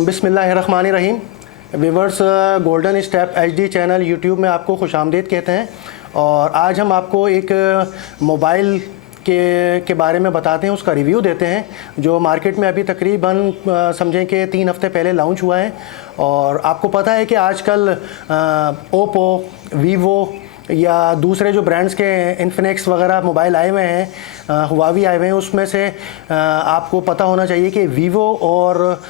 बिस्मिल्लाहिर्रहमानिर्रहीम। Viewers, golden step HD channel YouTube में आपको खुशामदीद कहते हैं। और आज हम आपको एक मोबाइल के बारे में बताते हैं, उसका रिव्यू देते हैं, जो मार्केट में अभी तकरीबन समझें कि 3 हफ़्ते पहले लॉन्च हुआ है। और आपको पता है कि आजकल ओप्पो, वीवो या दूसरे जो ब्रांड्स के इन्फिनिक्स वगैरह मोबाइल आए हुए हैं, हुआवी आए हुए हैं, उसमें से आपको पता होना चाहिए कि वीवो और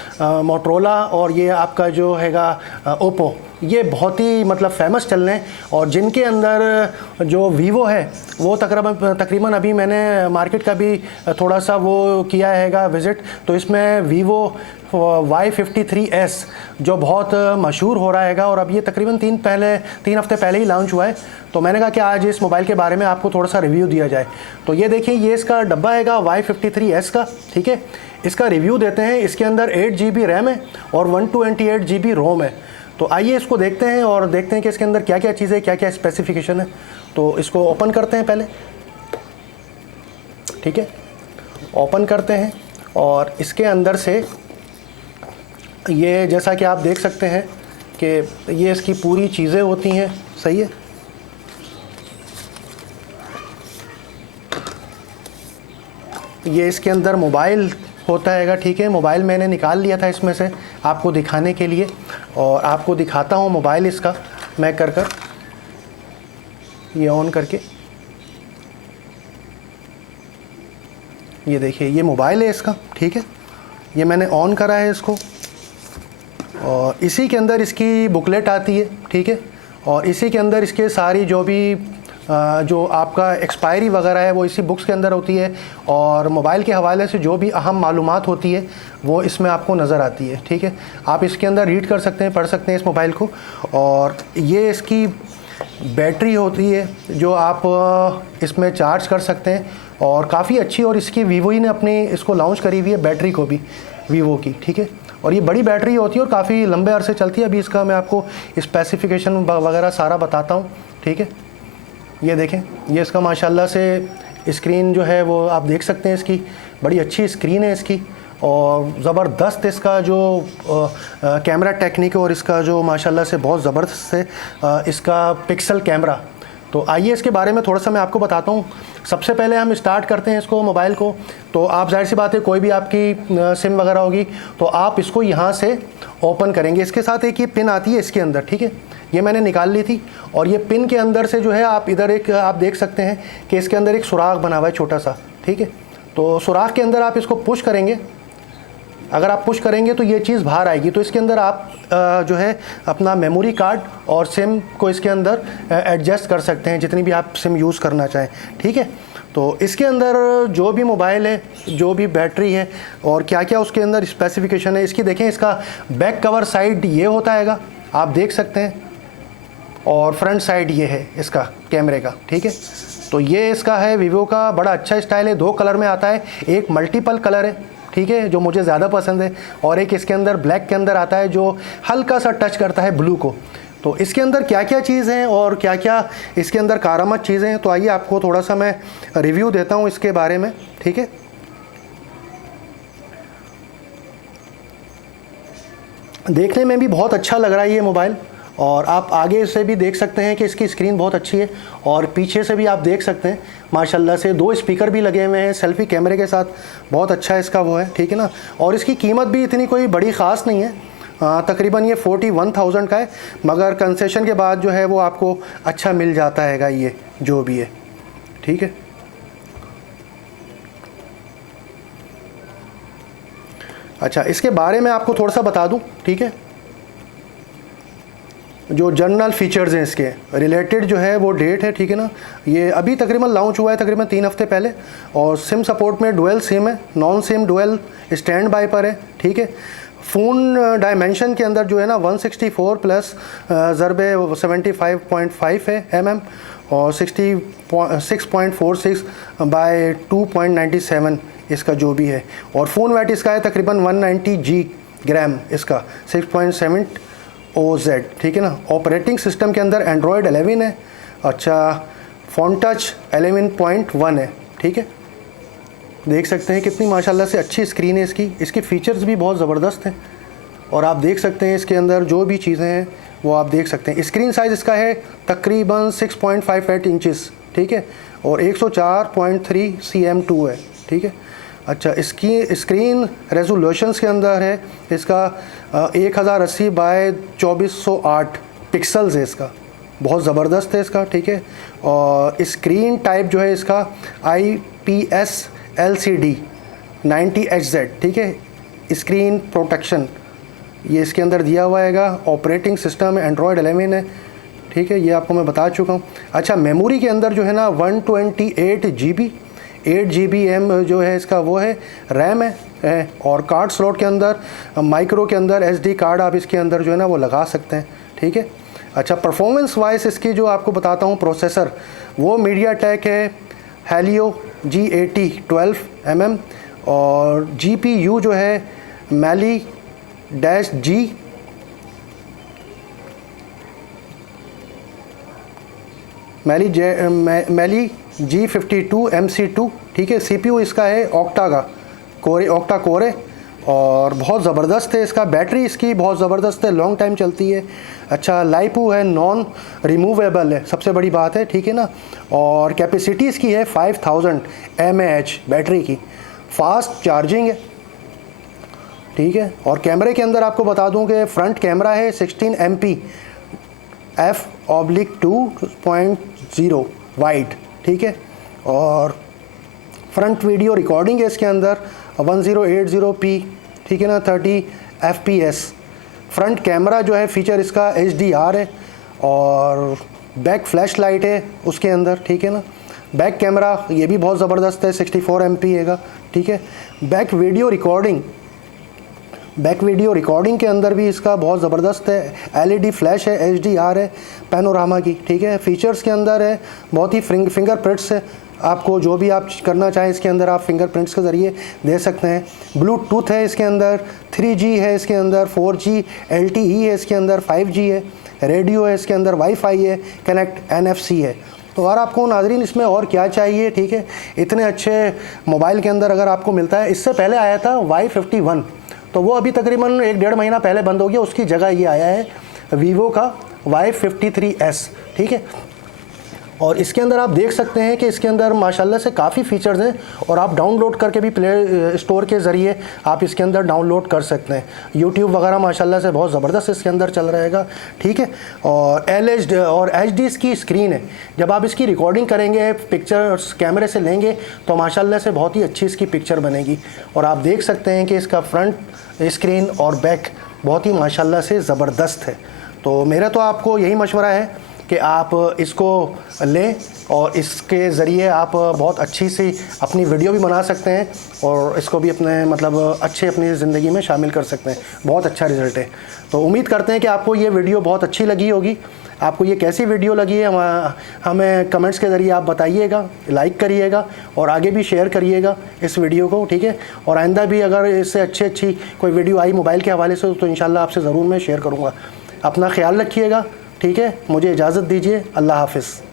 मोटरोला और ये आपका जो हैगा ओप्पो, ये बहुत ही मतलब फेमस चल रहे हैं। और जिनके अंदर जो वीवो है वो तकरीबन अभी मैंने मार्केट का भी थोड़ा सा वो किया हैगा विज़िट, तो इसमें वीवो Y53s जो बहुत मशहूर हो रहा हैगा और अब ये तकरीबन 3 हफ़्ते पहले ही लॉन्च हुआ है। तो मैंने कहा कि आज इस मोबाइल के बारे में आपको थोड़ा सा रिव्यू दिया जाए। तो ये देखिए, ये इसका डब्बा हैगा Y53s का, ठीक है। इसका रिव्यू देते हैं। इसके अंदर 8 GB रैम है और 128 GB रोम है। तो आइए इसको देखते हैं और देखते हैं कि इसके अंदर क्या क्या चीज़ें, क्या क्या स्पेसिफिकेशन है। तो इसको ओपन करते हैं पहले, ठीक है। ओपन करते हैं और इसके अंदर से ये जैसा कि आप देख सकते हैं कि ये इसकी पूरी चीज़ें होती हैं, सही है। ये इसके अंदर मोबाइल होता हैगा, ठीक है। मोबाइल मैंने निकाल लिया था इसमें से आपको दिखाने के लिए, और आपको दिखाता हूँ मोबाइल इसका मैं कर ये ऑन करके। ये देखिए, ये मोबाइल है इसका, ठीक है। ये मैंने ऑन करा है इसको, और इसी के अंदर इसकी बुकलेट आती है, ठीक है। और इसी के अंदर इसके सारी जो भी जो आपका एक्सपायरी वगैरह है वो इसी बुक्स के अंदर होती है, और मोबाइल के हवाले से जो भी अहम मालूमात होती है वो इसमें आपको नज़र आती है, ठीक है। आप इसके अंदर रीड कर सकते हैं, पढ़ सकते हैं इस मोबाइल को। और ये इसकी बैटरी होती है जो आप इसमें चार्ज कर सकते हैं, और काफ़ी अच्छी। और इसकी वीवो ही ने अपनी इसको लॉन्च करी हुई है, बैटरी को भी वीवो की, ठीक है। और ये बड़ी बैटरी होती है और काफ़ी लंबे अरसे चलती है। अभी इसका मैं आपको स्पेसिफिकेशन वगैरह सारा बताता हूँ, ठीक है। ये देखें, ये इसका माशाल्लाह से स्क्रीन जो है वो आप देख सकते हैं, इसकी बड़ी अच्छी स्क्रीन है इसकी, और ज़बरदस्त इसका जो कैमरा टेक्निक है, और इसका जो माशाल्लाह से बहुत ज़बरदस्त है इसका पिक्सल कैमरा। तो आइए इसके बारे में थोड़ा सा मैं आपको बताता हूँ। सबसे पहले हम स्टार्ट करते हैं इसको, मोबाइल को। तो आप जाहिर सी बात है, कोई भी आपकी सिम वगैरह होगी तो आप इसको यहाँ से ओपन करेंगे। इसके साथ एक ये पिन आती है इसके अंदर, ठीक है। ये मैंने निकाल ली थी, और ये पिन के अंदर से जो है आप इधर एक आप देख सकते हैं कि इसके अंदर एक सुराख बना हुआ है छोटा सा, ठीक है। तो सुराख के अंदर आप इसको पुश करेंगे। अगर आप पुश करेंगे तो ये चीज़ बाहर आएगी। तो इसके अंदर आप जो है अपना मेमोरी कार्ड और सिम को इसके अंदर एडजस्ट कर सकते हैं, जितनी भी आप सिम यूज़ करना चाहें, ठीक है। तो इसके अंदर जो भी मोबाइल है, जो भी बैटरी है, और क्या क्या उसके अंदर स्पेसिफिकेशन है इसकी देखें। इसका बैक कवर साइड ये होता हैगा, आप देख सकते हैं, और फ्रंट साइड ये है इसका कैमरे का, ठीक है। तो ये इसका है वीवो का, बड़ा अच्छा स्टाइल है। 2 कलर में आता है, एक मल्टीपल कलर है, ठीक है, जो मुझे ज़्यादा पसंद है, और एक इसके अंदर ब्लैक के अंदर आता है जो हल्का सा टच करता है ब्लू को। तो इसके अंदर क्या क्या चीज़ हैं और क्या क्या इसके अंदर कारामद चीज़ें हैं, तो आइए आपको थोड़ा सा मैं रिव्यू देता हूँ इसके बारे में, ठीक है। देखने में भी बहुत अच्छा लग रहा है ये मोबाइल, और आप आगे से भी देख सकते हैं कि इसकी स्क्रीन बहुत अच्छी है, और पीछे से भी आप देख सकते हैं माशाल्लाह से 2 स्पीकर भी लगे हुए हैं सेल्फ़ी कैमरे के साथ। बहुत अच्छा इसका वो है, ठीक है ना। और इसकी कीमत भी इतनी कोई बड़ी ख़ास नहीं है, तकरीबन ये 41,000 का है, मगर कंसेशन के बाद जो है वो आपको अच्छा मिल जाता हैगा ये जो भी है, ठीक है। अच्छा, इसके बारे में आपको थोड़ा सा बता दूं, ठीक है। जो जनरल फीचर्स हैं इसके रिलेटेड जो है वो डेट है, ठीक है ना। ये अभी तकरीबन लॉन्च हुआ है तकरीबन 3 हफ़्ते पहले, और सिम सपोर्ट में डुअल सिम है, non SIM dual stand by पर है, ठीक है। फ़ोन डायमेंशन के अंदर जो है ना 164 प्लस ज़रबे 75.5 है mm, और 6.46 बाय 2.97 इसका जो भी है। और फ़ोन वेट इसका है तकरीबन 190 ग्राम इसका, 6.7 OZ, ठीक है ना। ऑपरेटिंग सिस्टम के अंदर एंड्रॉयड 11 है। अच्छा, फ़ोन टच 11.1 है, ठीक है। देख सकते हैं कितनी माशाल्लाह से अच्छी स्क्रीन है इसकी। इसके फ़ीचर्स भी बहुत ज़बरदस्त हैं। और आप देख सकते हैं इसके अंदर जो भी चीज़ें हैं वो आप देख सकते हैं। स्क्रीन साइज़ इसका है तकरीबन 6.58 इंचेस, ठीक है, और 104.3 cm2 है, ठीक है। अच्छा, इसकी स्क्रीन रेजोल्यूशंस के अंदर है इसका 1080 बाय 2408 पिक्सल्स है इसका, बहुत ज़बरदस्त है इसका, ठीक है। और स्क्रीन टाइप जो है इसका IPS LCD 90Hz, ठीक है। स्क्रीन प्रोटेक्शन ये इसके अंदर दिया हुआ है। ऑपरेटिंग सिस्टम एंड्रॉयड 11 है, ठीक है, ये आपको मैं बता चुका हूँ। अच्छा, मेमोरी के अंदर जो है ना 128 GB 8 GB RAM जो है इसका वो है, रैम है। और कार्ड स्लॉट के अंदर माइक्रो के अंदर SD कार्ड आप इसके अंदर जो है ना वो लगा सकते हैं, ठीक है। अच्छा, परफॉर्मेंस वाइज इसकी जो आपको बताता हूँ प्रोसेसर, वो MediaTek है Helio G80 12mm, और GPU जो है Mali G52 MC2, ठीक है। CPU इसका है ऑक्टा कोर है और बहुत ज़बरदस्त है। इसका बैटरी इसकी बहुत ज़बरदस्त है, लॉन्ग टाइम चलती है। अच्छा, लाइपू है, नॉन रिमूवेबल है, सबसे बड़ी बात है, ठीक है ना। और कैपेसिटी इसकी है 5000 mAh बैटरी की, फास्ट चार्जिंग है, ठीक है। और कैमरे के अंदर आपको बता दूं कि फ्रंट कैमरा है 16 MP f/2.0 वाइड, ठीक है। और फ्रंट वीडियो रिकॉर्डिंग है इसके अंदर 1080p, ठीक है ना, 30 fps। फ्रंट कैमरा जो है फीचर इसका HDR है, और बैक फ्लैश लाइट है उसके अंदर, ठीक है ना। बैक कैमरा ये भी बहुत ज़बरदस्त है, 64 MP है, ठीक है। बैक वीडियो रिकॉर्डिंग के अंदर भी इसका बहुत ज़बरदस्त है, LED फ्लैश है, HDR है, पैनोरामा की, ठीक है। फीचर्स के अंदर है बहुत ही फिंगरप्रिंट्स है, आपको जो भी आप करना चाहें इसके अंदर आप फिंगरप्रिंट्स के ज़रिए दे सकते हैं। ब्लूटूथ है इसके अंदर, 3G है इसके अंदर, 4G LTE है इसके अंदर, 5G है, रेडियो है इसके अंदर, वाईफाई है, कनेक्ट NFC है। तो और आपको नाज़रीन इसमें और क्या चाहिए, ठीक है। इतने अच्छे मोबाइल के अंदर अगर आपको मिलता है। इससे पहले आया था Y51, तो वो अभी तकरीबन 1-1.5 महीना पहले बंद हो गया, उसकी जगह ये आया है वीवो का Y53s, ठीक है। और इसके अंदर आप देख सकते हैं कि इसके अंदर माशाल्लाह से काफ़ी फ़ीचर्स हैं, और आप डाउनलोड करके भी प्ले स्टोर के ज़रिए आप इसके अंदर डाउनलोड कर सकते हैं। यूट्यूब वगैरह माशाल्लाह से बहुत ज़बरदस्त इसके अंदर चल रहेगा, ठीक है। और HD इसकी स्क्रीन है, जब आप इसकी रिकॉर्डिंग करेंगे, पिक्चर्स कैमरे से लेंगे तो माशाल्लाह से बहुत ही अच्छी इसकी पिक्चर बनेगी। और आप देख सकते हैं कि इसका फ्रंट स्क्रीन और बैक बहुत ही माशाल्लाह से ज़बरदस्त है। तो मेरा तो आपको यही मशवरा है कि आप इसको लें, और इसके ज़रिए आप बहुत अच्छी सी अपनी वीडियो भी बना सकते हैं, और इसको भी अपने मतलब अच्छे अपनी ज़िंदगी में शामिल कर सकते हैं। बहुत अच्छा रिज़ल्ट है। तो उम्मीद करते हैं कि आपको ये वीडियो बहुत अच्छी लगी होगी। आपको ये कैसी वीडियो लगी है हमें कमेंट्स के ज़रिए आप बताइएगा, लाइक करिएगा और आगे भी शेयर करिएगा इस वीडियो को, ठीक है। और आइंदा भी अगर इससे अच्छी कोई वीडियो आई मोबाइल के हवाले से तो इंशाल्लाह आपसे ज़रूर मैं शेयर करूँगा। अपना ख्याल रखिएगा, ठीक है। मुझे इजाज़त दीजिए, अल्लाह हाफ़िज़।